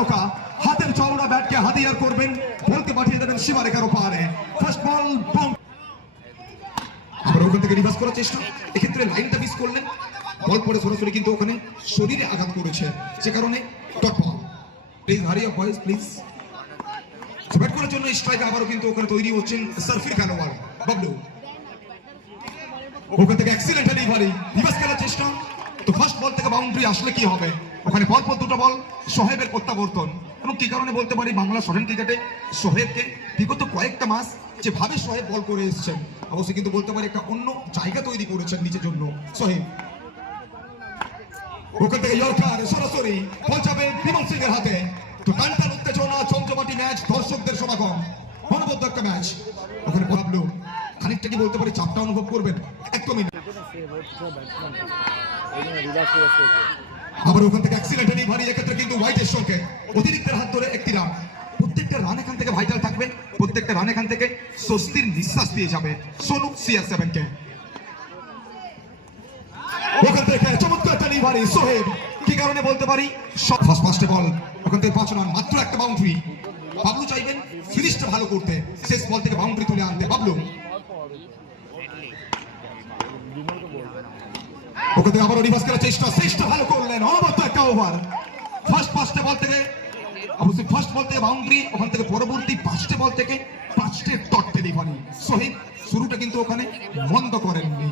তারকা হাতের চওড়া ব্যাটকে হাতিয়ার করবেন, বলকে পাঠিয়ে দেবেন সীমারেখার ওপারে। ফার্স্ট বল বম, আবার ওখান থেকে রিভার্স করার চেষ্টা, এক্ষেত্রে লাইনটা মিস করলেন, বল পড়ে সরাসরি কিন্তু ওখানে শরীরে আঘাত করেছে, যে কারণে dot ball. Please hurry up boys please. Bat করার জন্য স্ট্রাইক আবারও কিন্তু ওখানে তৈরি হচ্ছেন সার্ফির খেলোয়াড় বাবলু। ওখান থেকে এক্সিলেন্ট ডেলিভারি, রিভার্স করার চেষ্টা। তো ফার্স্ট বল থেকে বাউন্ডারি আসলে কি হবে, ওখানে পরপর দুটো বল সোহেবের প্রত্যাবর্তন। এবং কি কারণে বলতে পারি বাংলা শরীর ক্রিকেটে সোহেবকে বিগত কয়েকটা মাস যেভাবে সোহেব বল করে এসেছেন, অবশ্যই কিন্তু বলতে পারি একটা অন্য জায়গা তৈরি করেছেন নিজের জন্য সোহেব। ওখান থেকে ইয়র্কার সরাসরি বল যাবে বিমল সিং এর হাতে। তো টানটান উত্তেজনা, চমচমাটি ম্যাচ, দর্শকদের সমাগম, অনবদ্য একটা ম্যাচ। ওখানে বাবলু খানিকটা কি বলতে পারি চাপটা অনুভব করবেন একদমই না। আবার ওখান থেকে অ্যাক্সিলেন্ট ডেলিভারি, এক্ষেত্রে কিন্তু হোয়াইটের সঙ্গে অতিরিক্তের হাত ধরে একটি রান। প্রত্যেকটা রান এখান থেকে ভাইটাল থাকবে, প্রত্যেকটা রান এখান থেকে স্বস্তির নিঃশ্বাস দিয়ে যাবে সোনু CR7 কে। ওখান থেকে চমৎকার ডেলিভারি সোহেব, কি কারণে বলতে পারি ফার্স্ট বল, ওখান থেকে 5 রান, মাত্র একটা বাউন্ডারি। বাবলু চাইবেন ফিনিশটা ভালো করতে, শেষ বল থেকে বাউন্ডারি তুলে আনতে বাবলু। ওখান থেকে আবারও রিভার্স করার চেষ্টা, চেষ্টা ভালো করলেন, অনবদ্য একটা ওভার। ফার্স্ট বল থেকে অবশ্যই ফার্স্ট বল থেকে বাউন্ডারি, ওখান থেকে পরবর্তী 5টে বল থেকে 5টে ডট ডেলিভারি। সোহেব শুরুটা কিন্তু ওখানে বন্ধ করেননি।